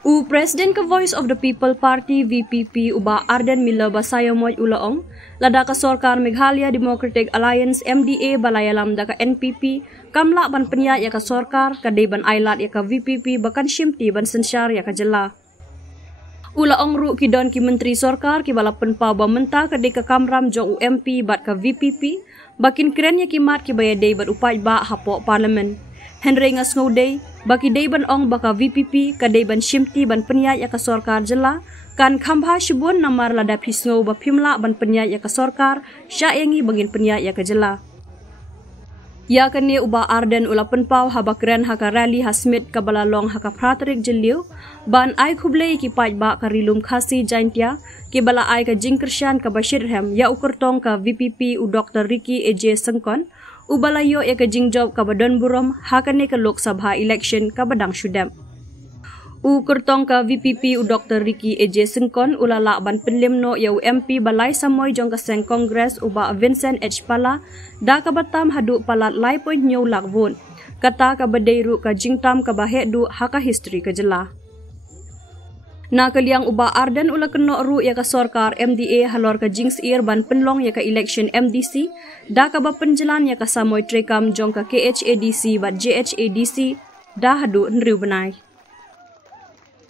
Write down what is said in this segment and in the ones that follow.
Presiden ke Voice of the People Party VPP uba Arden Miller Basayo Moy Ulaong, lada ka Sorkar Meghalaya Democratic Alliance MDA balayalam da ka NPP, kamla ban penya ya ka Sorkar, kadai ban ailat ya ka VPP bakan Shimti ban Sensyar ya ka Jela. Ulaong ru kidon ki Menteri Sorkar ki balapan pa ba menta kadai ka Kamram jong UMP bat ka VPP, bakin keren ya kimat ki bayadai bat upai ba hapo parlimen. Henry ngas ngudai, baki day ban ong baka VPP kadai ban Shimti ban penya ya ka Sorkar Jela, kan khambha shibun namar lada pisngo ba pimla ban penya ya ka Sorkar, sya yangi bangin penya ya ka Jela. Ya kani uba Arden ula penpau haba keren haka rally hasmit ka balalong haka pratrik jeliu, ban ai khublei ki pai ba ka rilum khasi jaintia, ki bala ai ka jingkersyan ka Bashirhem ya ukertong ka VPP u Dr. Ricky AJ Sengkon, ubalayo ya ka jingjob ka Badon Burom hakane ka Lok Sabha election ka Badang Shudam. Kertong ka VPP u Dr. Ricky AJ Sengkon ulala ban penlimno ya UMP balai samoy jong ka seng Kongres uba Vincent H. Pala da ka batam hadu palat lai point nyaw lakvun. Kata ka badairu ka jingtam ka bahedu haka history ka Jela. Na kaliang uba Arden ula keno ru ya ka Sorkar MDA halor ka jings ir ban penlong ya ka election MDC da ka ba penjelan ya ka samoy trekam jong ka KHADC bat JHADC da hadu nriu benai.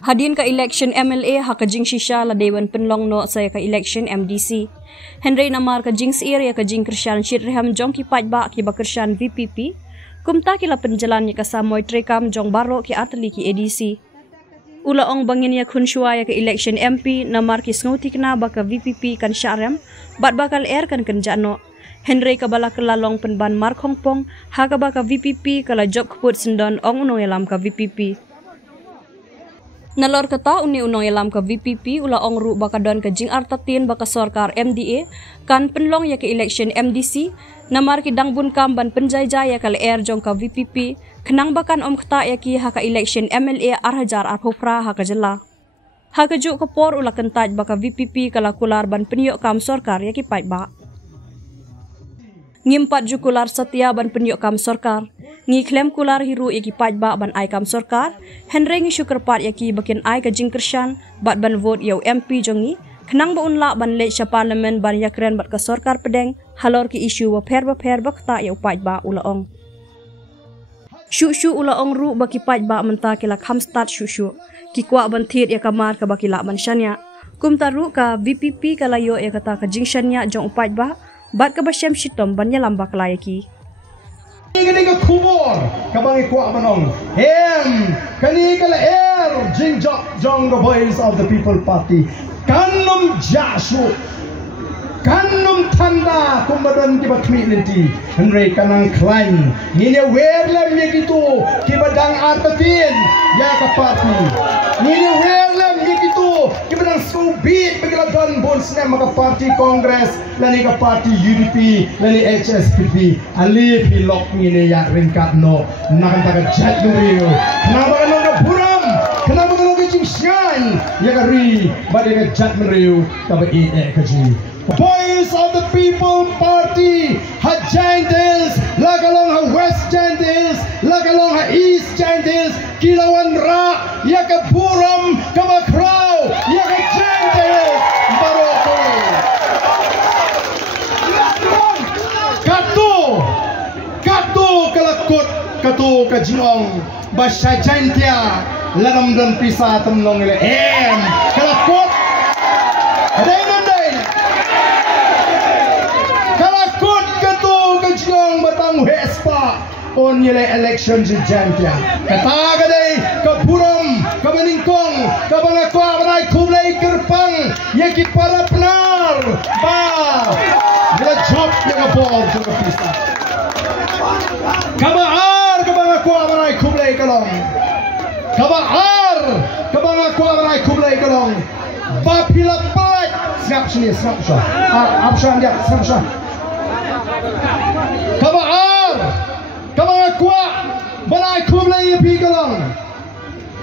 Hadin ka election MLA haka jing shisha la dewan penlong no saya ka election MDC. Henry namar ka jings ir ya ka jing Krisyan Shitreham jong ki pai ba ki ba Krisyan VPP kumta ki la penjelan ya ka samoy trekam jong baro ki atli ki ADC. Ulaong bangin ya khunshua ya ke election MP namar kis ngauti kena baka VPP kan syarem bat bakal kan kenjano. Henry kabala kelalong penban Markhong Pong haka baka VPP kala job keput sendon ong unong yalam ka VPP. Nalor kata uni unong yalam ka VPP ulaong ru baka don ka jing artatin baka Sorkar MDA kan penlong ya ke election MDC namar ki dangbun kam ban penjai-jai ya kala jong ka VPP kenang bakan kata ya ki haka election MLA arhajar arhopra haka Jela. Haka juk kepor ula kentaj baka VPP kala kular ban penyok kam Sorkar ya ki pai ba. Ngimpat jukular setia ban penyok kam Sorkar. Ngi klem kular hiru ya ki pai ba ban ai kam Sorkar. Henry ngi syukerpat ya ki bakin ai ka jingkersyan bat ban vote ya MP jongi. Kenang ba unla ban late sya parlimen ban ya keren bat ka Sorkar pedeng halor ki isu wa pher bakta ya upai ba ulaong. Shu ulaong ru baki pai ba menta kila khamstat shu ki kwa ban thit ya kamar ka baki la ban syanya kumta ru ka VPP kalayo ya kata ka jingsyanya jong upai ba bat ka basyam shitom ban ya lamba kala ki kani ka khubor kabang kwa manong kani kala jong the Voice of the People Party kanum jasu kanum tanda kumbadon ki batmi linti Henry kanang klaim nginya werlem ye gitu ki badang artatin ya ka party nginya werlem ye gitu ki badang subit bigla don bonsna maka party Kongres lani ka party UDP lani HSPP ali pilok ngine ya ringkat no nakanta ka jat duriyo kenapa no ka buram kenapa no ka jingsyan ya ka ri badai ka jat meriu ka ba ka ji Voice of the People Party ha Giant Hills lagalong ha West Giant Hills lagalong ha East Giant Hills kilawan ra ya ka buram ka makraw ya ka Giant Hills baroko kato kalakot kato ka jinong basya Giantia laram dan pisa temnong ile kalakot ada batang Hespa on yele election si Jantia kataga day kapuram kamaningkong kabangakwa banay kublay kerpang yaki para penar ba yela job yaka bor sa pista kabaar kabangakwa banay kublay kalong kabaar kabangakwa banay kublay kalong ba pilapat snap siya option dia snap siya Kabaar kuwa balay kublay pigalong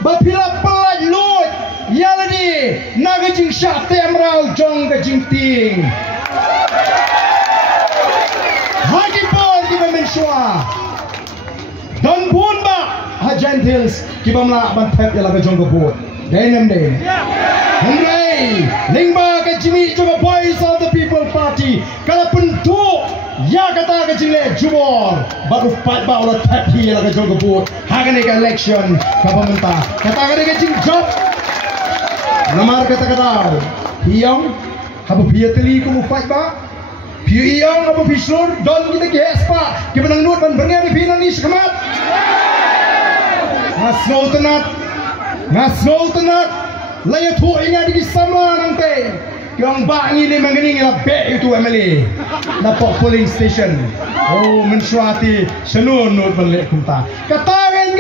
bapila pelat lut yaladi nagajing syak temrau jong gajing ting hagi por di mensua don bun ba ha Giant Hills kibamla ban tap yala gajong gabot Denam day. Henry, Lingba ke Jimmy juga Voice of the People Party. Kalau bentuk ya kata ke Jile Jumor, baru pat baru tap hilang ke Jogo Boot. Hagan ke election ke pemerintah. Kata ke Jing Job. Namar kata Hiang, apa biar teli kamu fight ba? Biar hiang apa bislur? Don kita gas pa. Kita menang nut ban berngia di final ni sekemat. Ngasnol tenat. Laya tu ingat di sama nanti. Yang bangi ni mengening la be itu MLA. Dapat polling station. Oh mensuati senun nut balik kumta. Katakan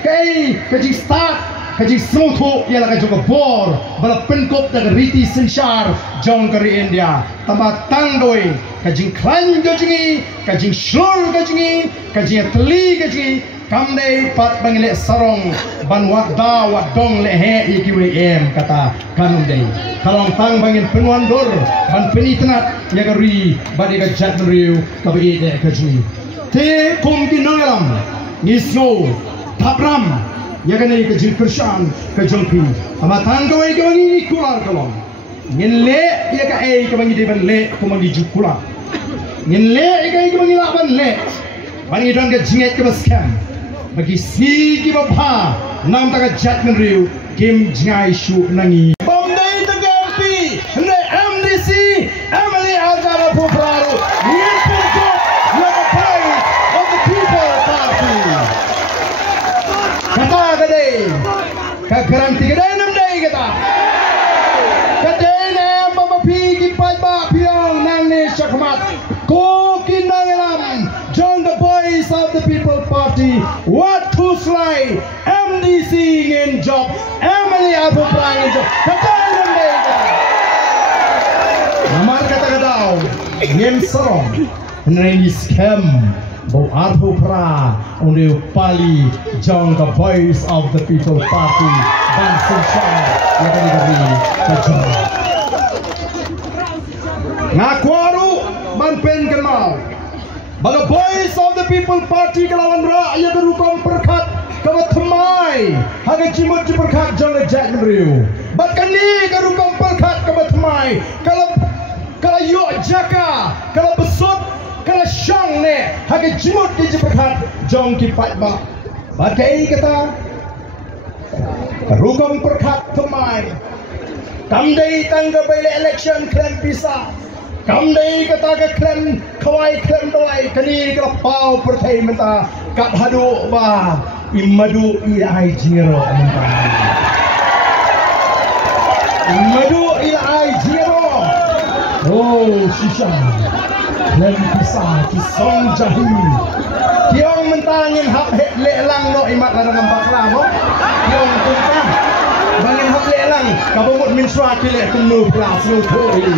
kai start kaji semutu ialah kaji bor bala penkop daga riti sensyar jong kari India tambah tangdoi kaji klan kaji slur kaji teli kaji kamdei pat bangile sarong ban wadong lehe IQM kata kanum dei kalong tang bangin penuan dor ban penitenat ya kari badi kajat meriu kabi de kaji te kum kinolam nisno tapram ya kan ini kecil kersan kejengki amatan kau ini kular kalong nile ya kan kau ini depan le kau mandi jukular nile ya kan kau ini lapan le bani dan kejinget kau scam bagi si kau apa nam tak jat meriu game jingai show nangi bomdai tergampi nile MDC Emily Azara Popraro Garanti kedai nam dai kata. Kedai nam bapa pi pat ba piang nang ne syakmat. Ko kinangalam join the Voice of the People Party. What to slide MDC in job. Emily Abu Prang in job. Kedai nam dai kata. Namar kata kadau. Ngem serong. Nani scam. Bau Arbu Pra Undiu Pali Jong the Voice of the People Party Ban Sunshine yang diberi kejauh Ngakwaru Ban Pen Kenal Baga Voice of the People Party Kelawan rakyat Kerukom Perkat Kawa Temai Haga Cimut Ciperkat Jong the Jack Meriu Bahkan ni Kerukom Perkat Kawa Temai Kalau yuk jaka Kalau besut kalau syang ne haga jimut di jeperkat jong ki pat ba bagai kata rugam perkat temai kamdai tangga bele election klan pisa kamdai kata ke klan kawai klan doi kani kala pau pertai menta kat hadu ba imadu ai jiro menta imadu ai jiro oh shisha Lem pisah kisong jahi kiong mentangin hak hek lelang no imat ladang ambak lamo kiong tumpah bangin hak lelang kabumut min suaki lek tenu plas no thoi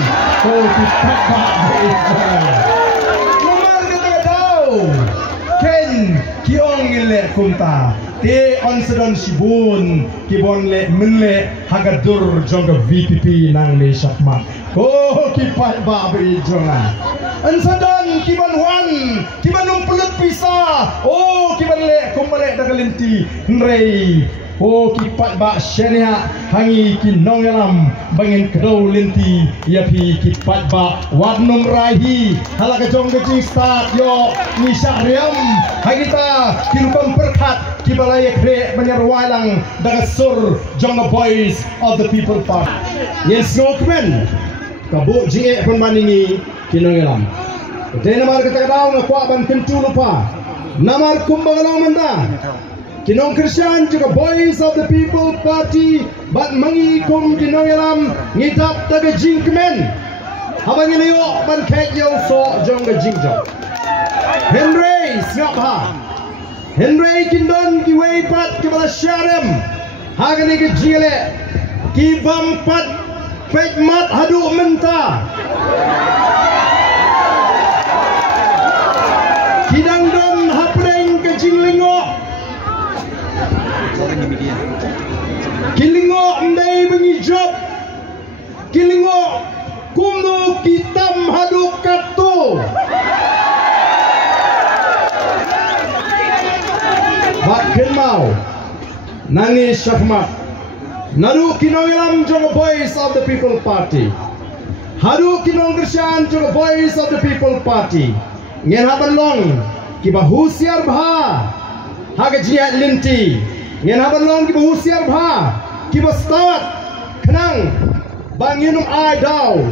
oh kipat bak nomor kata dau ken kiong lek kumta te on sedon sibun kibon lek menlek hagadur jongga VPP nang le syakmat oh kipat bak jongan Ansadan kiban wan kiban umpelut pisa oh kiban le kumbale dagalinti nrei oh kipat ba syania hangi kinong yalam bangin kedau linti yapi kipat ba wadnum rahi halaka jong gejing start yo ni syahriam hagita kilupam perkat kibalaya kre menyarwalang dagasur jong Voice of the People Party yes ngokmen kabuk jinge penbandingi kinongelam de namar kata daw na kwa ban kentu lupa namar kumbalang manda kinong Christian juga Voice of the People Party bat mangi kum kinongelam ngitap taga jingkemen habang iliyo ban kait yo so jong ga jingjo Henry ngap ha Henry kindon ki wei pat ki bala syarem hagani ke jile ki bampat pet mat hadu menta Kidang don hapreng ke jinglingo Kilingo ndai bengijob Kilingo kumno kitam hadu kato Bakken mau nangis syakmat Nadu kinongelam jong voice of the People Party. Hadu kinong Krishan jong voice of the People Party. Ngen haban long kiba husiar bha haga jiat linti. Ngen haban long kiba husiar bha kiba start kenang banginum ai daw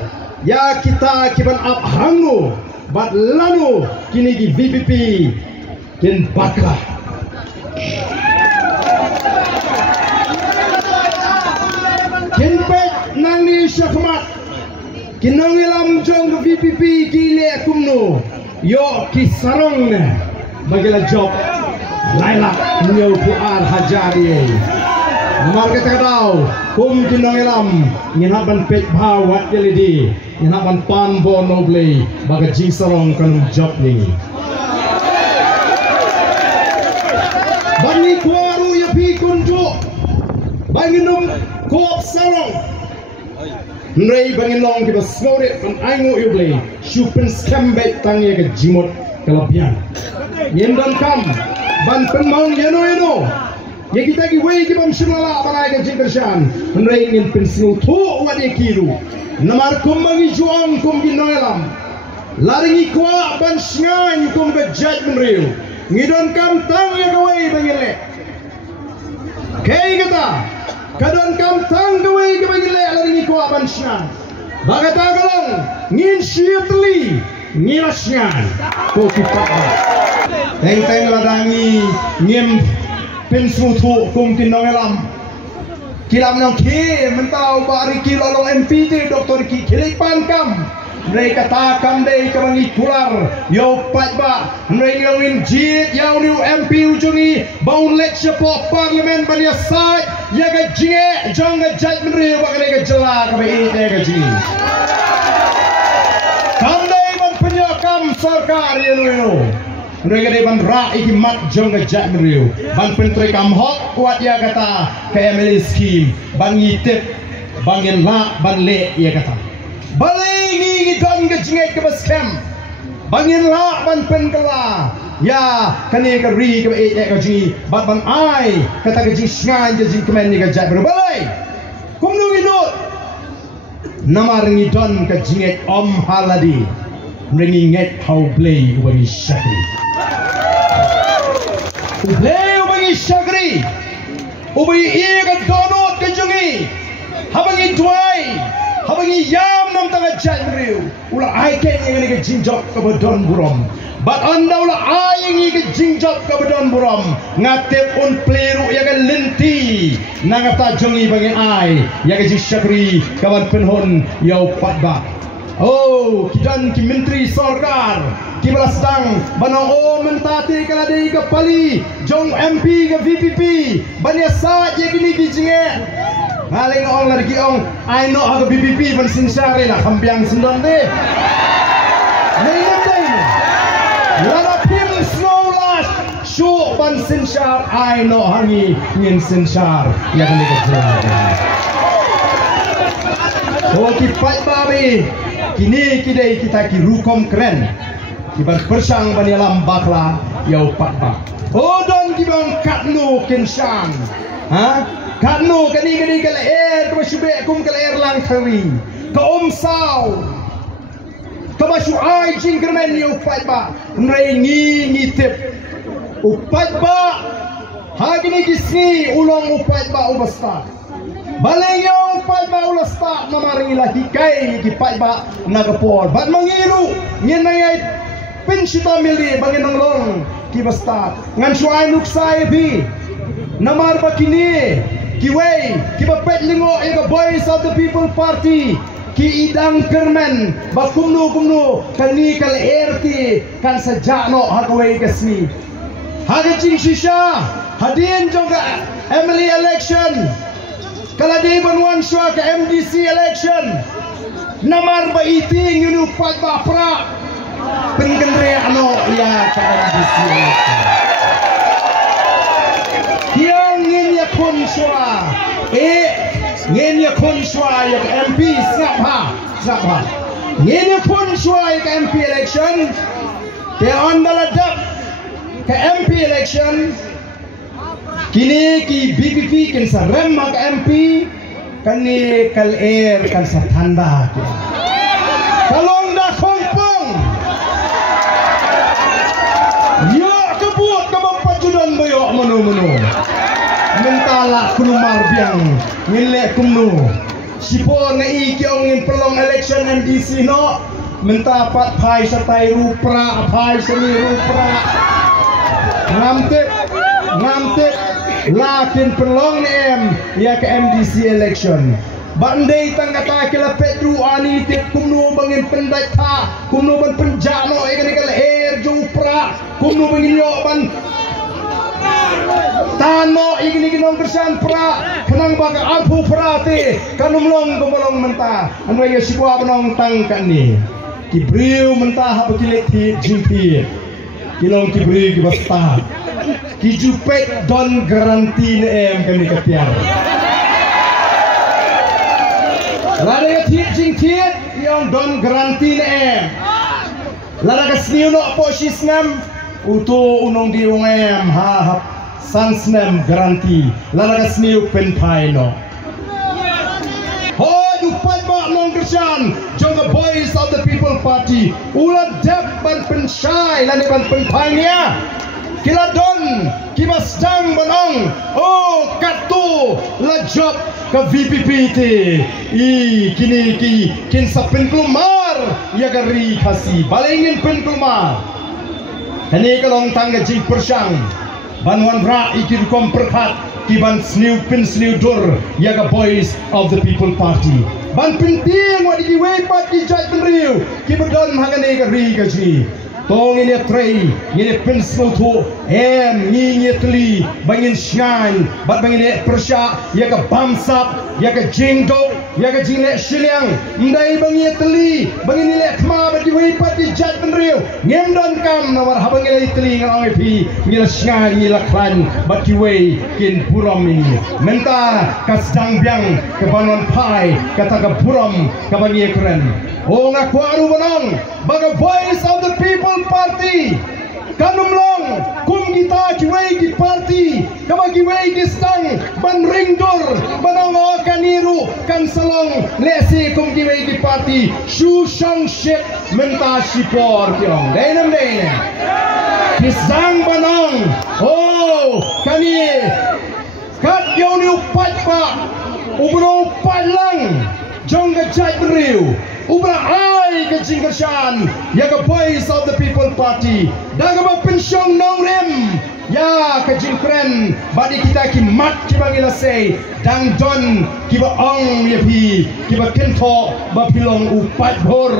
ya kita kiban up hangu bat lanu kini di VPP kin bakla. Kinpet nang ni syakmat kinongilam jong VPP kile kumno yo kisarong bagila job laila nyo puar hajari marga tagadaw kum kinongilam nginaban pet bawat jelidi nginaban pan bonoble baga jisarong kanung job ni bani kwaru ya pikunjo banginum koop sarong Nrei bangin long kita sore an aingo yuble shupen skambet tangye ke jimot kalabian yendan kam ban penmaun yeno ye kita ki wei ki bam shunala banai ke jingkershan nrei ngin pensinu thu wat ye kiru namar kum bangi juang kum gi noelam laringi kwa ban shngan kum ke jaj menriu ngidon kam tangye ke wei bangin le kei kata kadon kam tang gawai ke bagi le laringi ko aban syan bagata galong ngin syutli ngilasyan ko kita teng ladangi ngim pensu thu kum kinongelam kilam nang ki mentau bari kilolong MPT Dr. Ki kilipan kam Nrei kata kam dei kabangi kular yo patba nrei ngawin jit yaw niu MP ujungi baun let sepo parlimen bania saj ya ga jinge jong ga jaj menri bakale ga jela ka bai ga jingi kam dei ban penyakam sarkar yenu nrei ga dei ban ra iki mat jong ga jaj menri ban pentri kam hok kuat ya kata ke MLA scheme ban ngitip bangin la ban le ya kata balengi don ke jinget ke baskem bangin la ban pen kala ya kani ke ri ke e ke ji bat ban ai kata ke ji sngan je ji kemen ni ke jat berbalai kum nu inut namar ngi don ke jinget om haladi ringi nget how play ubani shakri ubani shakri ubai e ke donot ke jungi habangi tuai habangi yam nam tanga janriu ula ai ken yang ke jinjok ke bedon burom bat anda ula ai yang ke jinjok ke bedon burom ngatep un pleru ya ke lenti nangata jongi bangin ai ya ke jishakri kawan penhon yau patba oh kidan ki menteri sarkar ki balasdang banang o mentati kala dei ke pali jong MP ke VPP bania sa je kini ki jinge Haling ong lagi ong, I know aga BPP ban sinsari lah kambiang sendon deh. Nengat deh. Lada pil snow lash, show ban sinsar, I know hangi ngin sinsar. Ya kan dikerjakan. Oh kipat babi, kini kidai kita ki rukom keren. Kiban persang ban yalam bakla yau patba. Oh don kibang katno kensang, ha? Kanu kani ke leher ke masuk kum ke leher lang kari ke omsau ke masuk ai jing kermen ni upat ba nrei ngitip upat ba hagi ni kisni ulong upat ba ubasta baleng yo upat ba ulasta namari lagi kai kipat ba nagapor bat mangiru ngin ngai pensita mili bangin nang long kibasta ngan suai nuksai bi namar bakini kiway kibapet lingo ega voice of the People Party ki idang kermen bakumno kani kal erti kan sajano hagway kasmi hagaching shisha hadin jongga MLA election kala di banwan shwa ka MDC election namar ba iting yunu pat ba pra pengendre ano ya ka MDC election ngin ya konshwa ngin ya konshwa ya MP snapha ngin ya konshwa ya MP election ke ondala dap ke MP election Kini ki BPP kin sa rem mag MP kani kal air kan sa tanda. Kalong da kompong. Yo kebut ka pajudan boyo menu. Mentala kuno marbiang ngile kumno. Sipor na iki ongin pelong election MDC no. Mentapat pai sa tai rupra pai sa ni rupra. Ngamtip lakin pelong em ya ke MDC election. Bandai tangkata kila Pedro ani tip kumno bangin pendai ta kumno ban penjano egal air jupra kumno bangin yo ban tano igini ginong kersan pra kenang baka alpu prate kanumlong gomolong mentah anu ya sikwa benong tangkan ni kibriu mentah apa kilet jingti kilong kibriu kibasta kijupet don garanti ne em kami ketiar lada ya jingti yang don garanti ne em lada kasniu no posisnam uto unong di ungem ha sansnem garanti lada kasniu penpaino ho dupat ba nong kersan jonga boys of the people party ulat dep ban pensyai lani ban penpainia kila don kibas dang banong oh katu la job ke VPP te kini kin sa penkelumar ya gari kasi balingin penkelumar kani kalong tangga jing persang banwan ra ikir kom perkat kiban sniu dur yaga boys of the people party ban penting wa di wepat di jaj penriu kibadon hagane gari gaji tong ini trei ini pensel tu ini teli bangin shine bat bangin persya yaga bamsap yaga jingdok yaga jingle shiliang ndai bangin teli bangin ile khma bat di wepat di jaj penriu ngemdon kam nawar habang ile teli ngang ip ngila shine ngila klan bat di we kin puram ini menta kasdang biang ke banon pai kata ke puram ke bangi keren oh ngaku aru banong baga voice of the people party kanumlong kum kita kiwei ki party kama kiwei ki stang ban ringdur banong o kaniru kan salong lesi kum kiwei ki party shu shang shit menta sipor kyong dainam daine kisang banong oh kani kat yoni upat pa ubro upat lang jong gajai beriu ubra ai ke jingkersan ya ke voice of the people party daga ba pensyong nong rem ya ke jingkren badi kita ki mat ki bangila sei dang don ki ba ong ye pi ki ba kento ba pilong upat bor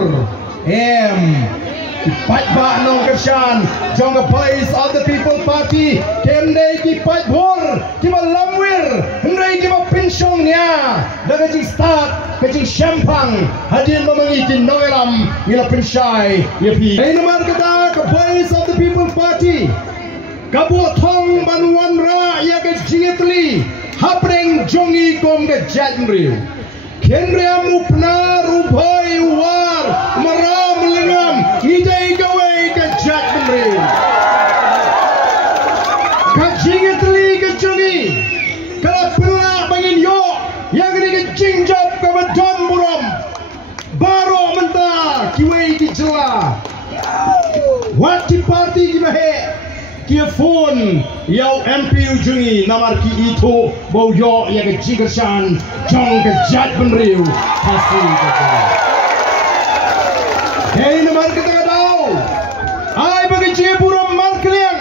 Kipat ba nong kersan jong ke voice of the people party kemdei kipat bor kiba lamwir hendai kiba pensyong nya daga jing start kecing syampang hadin memengikin noelam ngila pensyai yepi ai nomor kata ke voice of the people party kabuat thong banuan ra ya ke jingetli hapreng jongi kom ke jatmriu kenriam upna rubai war maram lengam ngidai gawe ke jatmriu ka jingetli ke jongi kala pula bangin yo yang ni jingjap ke badon muram baro menta kiwei ki jela wati party ki mahe ki phone yau MP ujungi namar ki itu bau yo ya ke jingersan jong ke jat benriu pasti kata hei namar kita kadau ai bagi jeburam mal kliang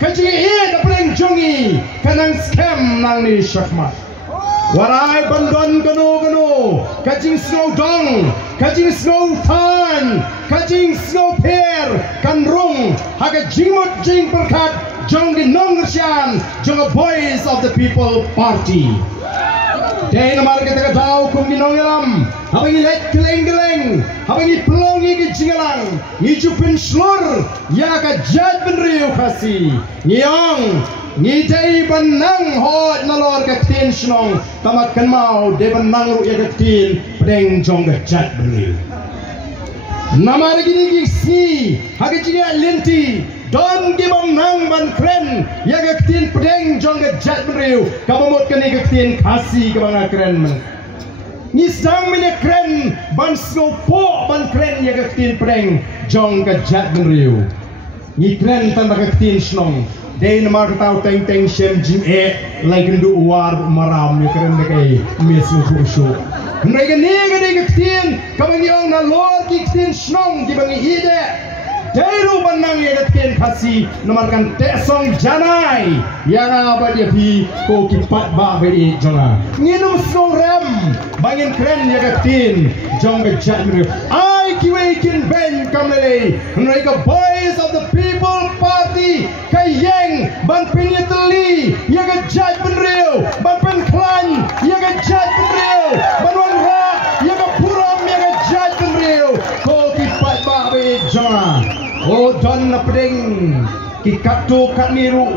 kaji e dapleng jongi kanang scam nang ni syakmat warai bandon gano kajing snow dong kajing snow tan kajing snow pair kan rung haga jingmot jing perkat jong di nongsian jong a voice of the people party day namar kita kadau kum di nongelam habangi let geleng habangi pelongi ke jingalang ngijupin slur ya ka jad benriu kasi ngiong ngidai benang hot nalor ke tin snong tamat kan mau de benang ru ya ke tin pedeng jong ke jat benriu nama lagi ni si hagi jinga lenti don di benang ban kren ya ga tin pedeng jong ga jat beriu kabamot kani ga tin kasi ka banga kren man ni sang mene kren ban skopo ban kren ya ga tin pedeng jong ga jat beriu ni kren tan ga tin snong dei na mar tau teng teng shem jim like ndu war maram ni kren kai mesu khushu ngai ni ga tin kabangi ong na lor ki tin snong di bangi ide Dairu banang ya gatken kasi namarkan tesong janai yang apa dia pi ko kipat ba beri jonga nginum song rem bangin kren ya gatin jong ga janri ai kiwekin ben kamlele mereka boys of the people party kayeng ban pinyeteli ya ga jaj benreu ban pen klan ya ga jaj benreu ban wanra ya ga puram ya ga jaj benreu ko kipat ba beri jonga Oh don na pedeng kikatu kaniru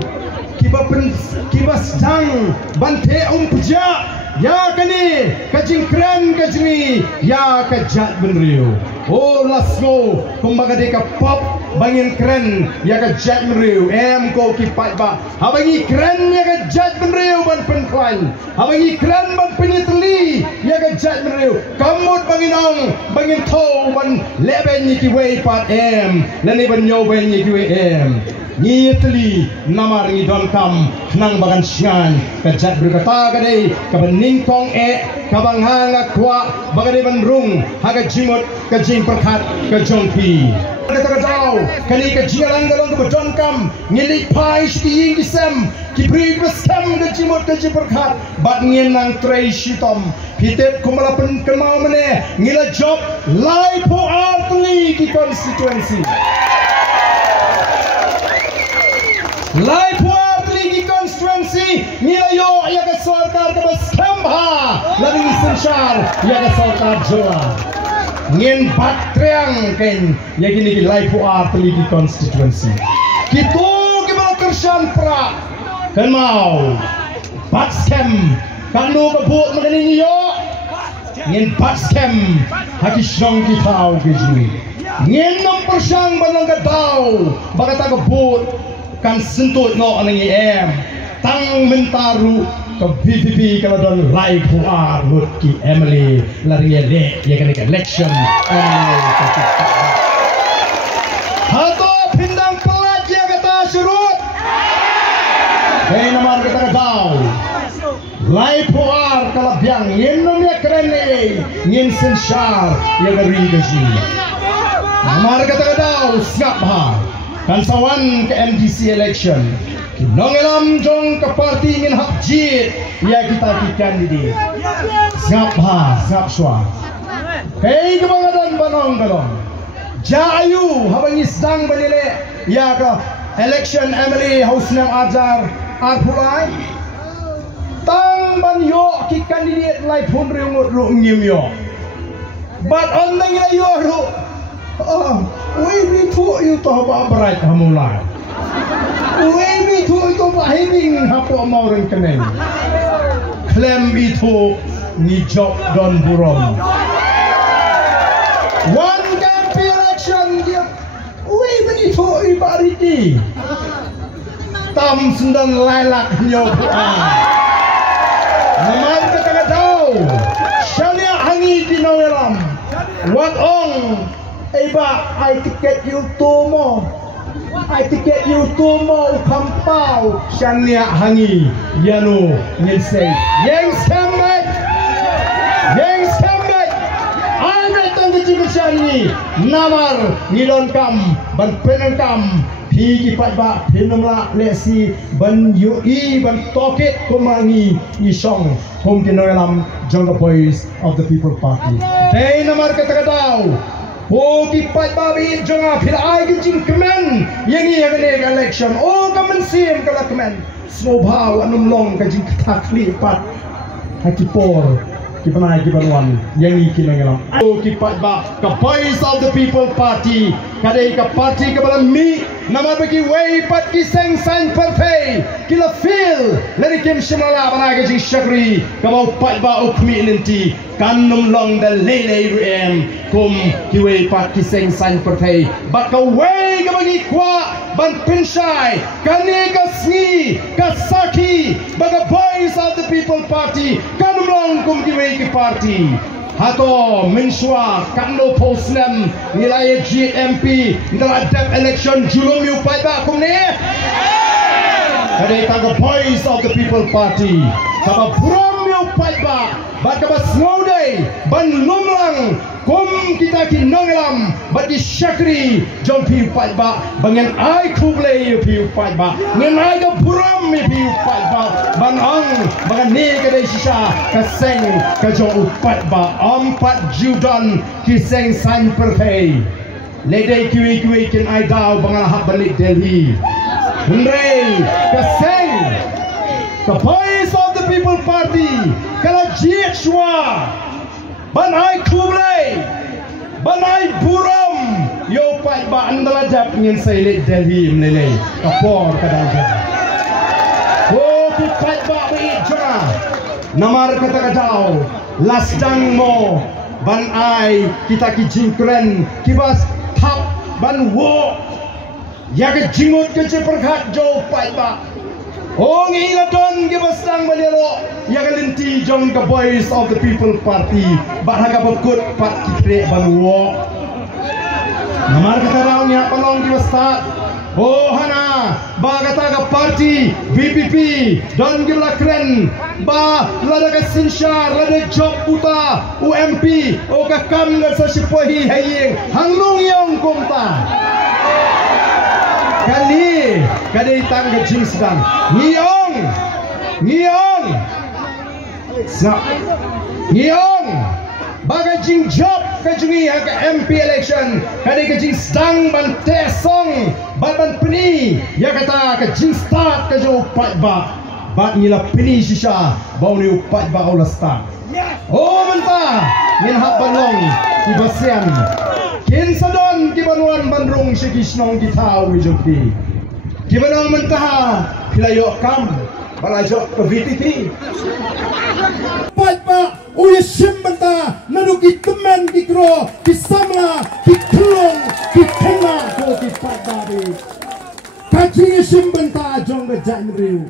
kibas jang bante peja ya kani kajing kren kajini ya kajat benriu oh let's go kumbaga deka pop bangin kren ya kajat benriu ko kipat ba habangi kren ya kajat benriu ban penklain habangi kren ban penyeteli ya kajat benriu kamut banginong bangin tau ban leben ni kiwei pat lani ban nyoben ni kiwei ni teli namar ni don kam nang bagan sian kajat berkata kadai kabening kong kabang hanga kwa bagade ban rung haga jimot kajing perkat kajongpi kata kau kani kajialan galong kabon kam ngilik pai ski gisam kibri besam kajimot kajing perkat bat ngenang trei shitom hitep kumalapen kemau mene ngila job lai po artli ki constituency Lai puat lagi konstituensi nilayo ya ke sarkar ke baskambha lagi sensar ya ke sarkar Jawa ngin batriang ken ya gini lai puat lagi konstituensi kitu ke mau kersan pra kan mau baskem kanu ke buat mengenai yo ngin baskem haki syong kita ke jui ngin nomor syang banang ke tau bagata ke buat kan sentut no anangi tang mentaru ke BPP kalau don lai puar mut ki Emily lari le ya kan election hato pindang pelat ya kata surut nomor kata kau lai puar kalau biang nginum ya keren ngin sensar ya dari gaji nomor kata kau siap ha kan sawan ke MDC election nongelam jong ke parti ingin hak jit ya kita kikan di siap ha siap swa kei kebangadan banong galong jayu habangi sedang banile ya ke election Emily Hausnam Ajar arpulai tang ban yo ki candidate lai pun riungut ru ngim yo but on nang yo ru we tu you to ba berat hamulai we tu itu ba hinding hapo mau ring keneng klaim itu ni job don burom one camp election dia we begitu ibariti tam sendan lailak nyo namar kata tahu syania hangi di nawelam what on Eba, I ticket you tomo. I ticket you tomo kampau. Syania hangi yano ngelsei. Yang sambat. I retang ke syani. Namar ngilon kam ban penang kam. Pigi patba penumla lesi ban yui ban toket kumangi isong home kinoelam Jonga Boys of the People Party. Dei namar kata-katau. Oh kipat babi jonga pila ai kijing kemen yang ia kena election oh kamen sim kala kemen swabhaw anum long kajing takli pat hakipor kipanai kipanwan yang iki nangalam oh kipat ba ka Boys of the People Party kadai ka party ka balam mi nama bagi way pat ki seng san partai kila feel lari kim shimala bana kajing shakri ka mau pat ba ukmi nanti kanum long the lele kum kiwe pat ki seng san partai ba ka way ka bagi kwa ban pinsai kani kasni kasaki baga voice of the people party kanumlong kum ki party hato mensua kanlo posnem nilai GMP dalam dep election julum yu pai ba kum ni kadai taga voice of the people party sama buram yu pai ba baga bas ngode ban lumlang kum kita kinonglam bagi syakri jom piu pai ba bangen ai kuble yu piu pai ba ngen ai ga buram mi piu pai ba ban ang bangan ni kadai sisa kaseng ka jom upat ba empat judan kiseng san perhei ledai kiwi kin ai dau bangan hak balik Delhi Hundrei kaseng the voice of the people party kala jiet shwa ban ai kuble ban ai buram yo pai ba andala jap ngin sai Delhi mlele kapor kadal oh ku pai ba bi jara namar kata kadau lasdang mo ban ai kita ki jingkren kibas thap ban wo ya ke jingut ke perkhat jo pai ba oh ngila don kibas dang balero ya ke linti jong ke voice of the people party bahaga bekut pat kitre ban wo namar kata raw nya palong kibas tat oh hana ba kata ka party VPP don gila keren ba lada ka sinshar lada job puta UMP o ka kam na sa sipohi haying hanglong yong kumta kali kadai tang ka jing sedang ngiyong sa ngiyong baga jing job kajungi hak MP election kadai kajing sedang ban tesong ban peni ya kata kajing start kajo upat ba bat ngila peni sisa bau ni upat ba ulas start oh menta ngin hak banong ki basian kin sadon ki banuan bandrung sikisnong ki tau wijoki ki banong menta pilayo kam balajo ke VTT upat ba uya simbanta naduki teman ki kro ki samla ki klong ki tenga ko ki padari kaji simbanta jong ga janriu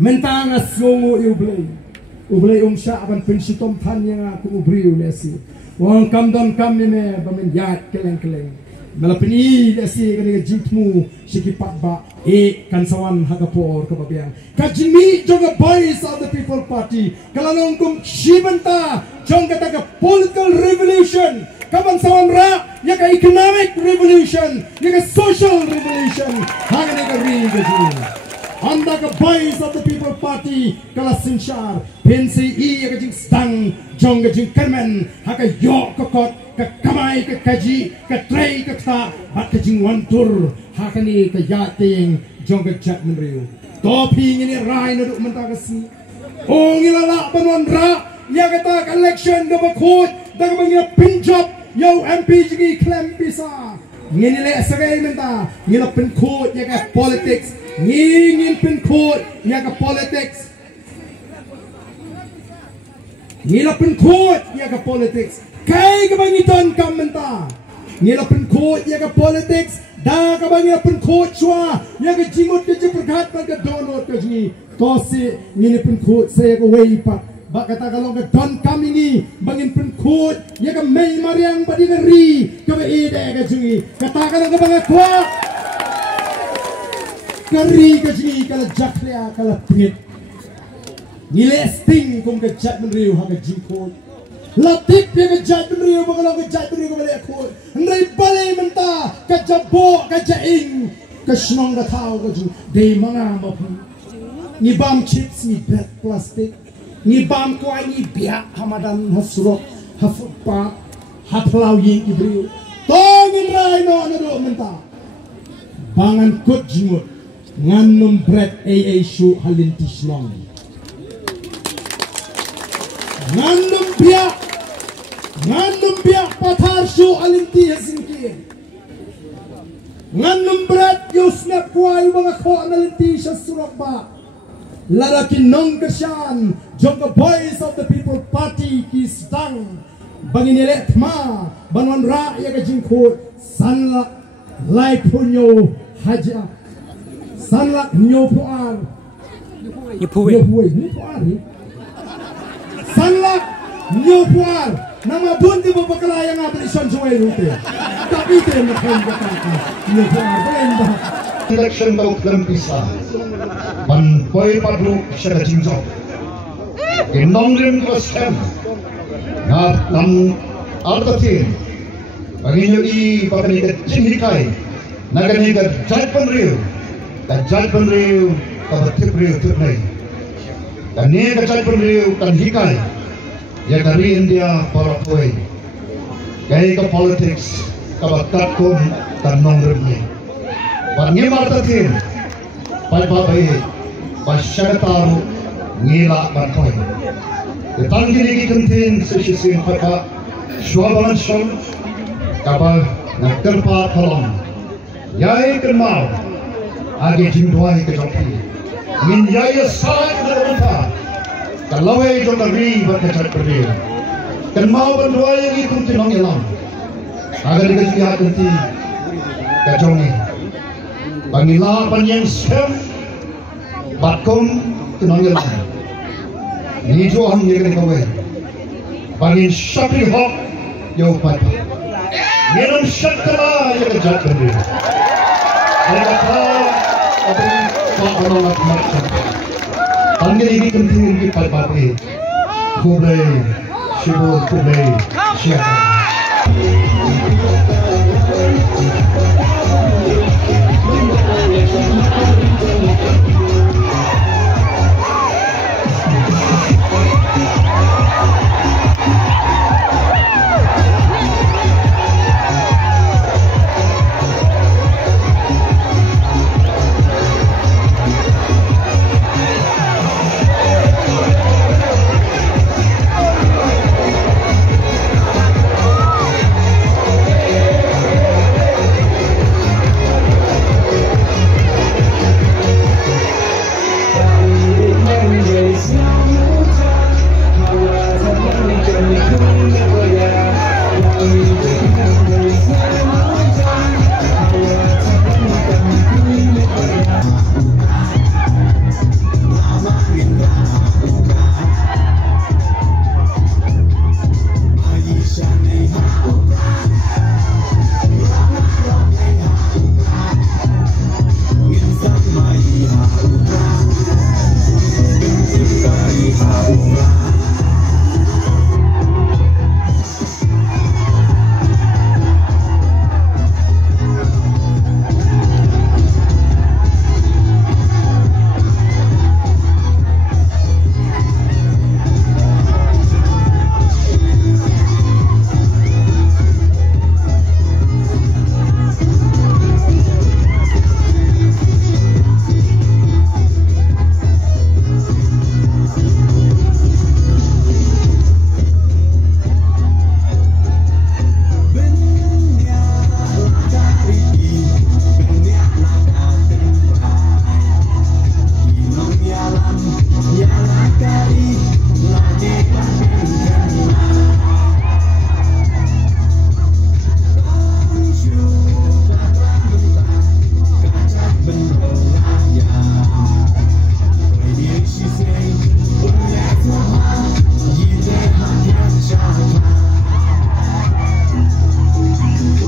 mentanga songo ublei sha ban pensitom than yang aku ubriu lesi wong kam don kam me bamen yat keleng malapini lesi kani jitmu siki patba kan sawan hagapor kababiang kajimi jong ga voice of the people party kalalong kum shibanta jong ga taga political revolution kaban sawan ra ya ka economic revolution ya ka social revolution hagani ka ri anda ka voice of the people party kala sinshar pensi ya ka jing stang jong ga jing kermen haka yo kokot ka kamai ka kaji ka trei ka ta bat ka jing wantur hakani ka yating jong ga chat menriu topi ngini rai na duk menta kasi ong ilala banon ra ya ka ta election da bakut da ka bangi pinjop yo MP jigi klem bisa ngini le sagai menta ngila pinkut ya ka politics ngin pinkut ya ka politics ngila pinkut ya ka politics kai ka bangi ton kam menta ngila pinkut ya ka politics da ka bangi pinkut chwa ya ka jingut ke perkat ka donot ka jingi tosi ngini pinkut saya ka wei pa ba kata kalau ke don kamingi bangin penkut ya ke mei mariang badi ngeri ke ide ke jungi kata kalau ke bang kwa ngeri ke jungi kalau jaklia kalau pit nilesting kum ke jat menriu ha ke jingkut latip ya ke jat menriu ba kalau ke jat menriu ke balik aku ndai balai menta ke jabok ke jaing ke snong ke tau ke jungi dei manga ma ni bam chips ni bag plastik ni bam ko ni biak hamadan hasuro hafupa haplau yi ibriu tongin rai no do menta bangan kut jimut nganum bread AA shu halinti slong nganum biak pathar shu halinti hasinki nganum bread yo snap kwai mga ko analinti sa surok ba larakin nong kasyan jong the voice of the people party ki stang banginile ma banon ra ya ka jingko sanla lai punyo haja Sanlak nyopuar. Nyopuar. Sanlak nyopuar. Nama bunti bebekalaya ngabli sonjoy rute. Tapi itu yang nakembakaka. Nyopuar berenda. Election daw klampisa. Banpoy padlu siya jinjok. Inonglim klasem. Ngat nam artatin. Paginyo i papanikat sinhikay. Naganikat jaypan riyo. Jaypan riyo kabatip riyo tipnay. Kani jaypan riyo kanhikay. Ya kari India para poy. Kaya ka politics kabatat ko tanong rin. Parang martatin. Pagpapay. Pasyagataru ngila bantoy. Itang ginigikantin sa sisin pagka suwabalan siya kapag nagterpa talong. Yay kenmal agi jingduay kejoki. Min yaya saat na kalaway jong nari bat kacat berdiri. Kenmal banduay yang ikut tinong ilang. Agar dikasihat nanti kajongi. Pangila panyang sem batkom tinong ilang. Nijo ham yegan kaway. Pangin syakri hok yaw pati. Ngenam syakala yegan jat berdiri. Alakata abri pa'alamat maksa. Pangin ini kentin kita papi. Kublai, shibul kublai, siapa?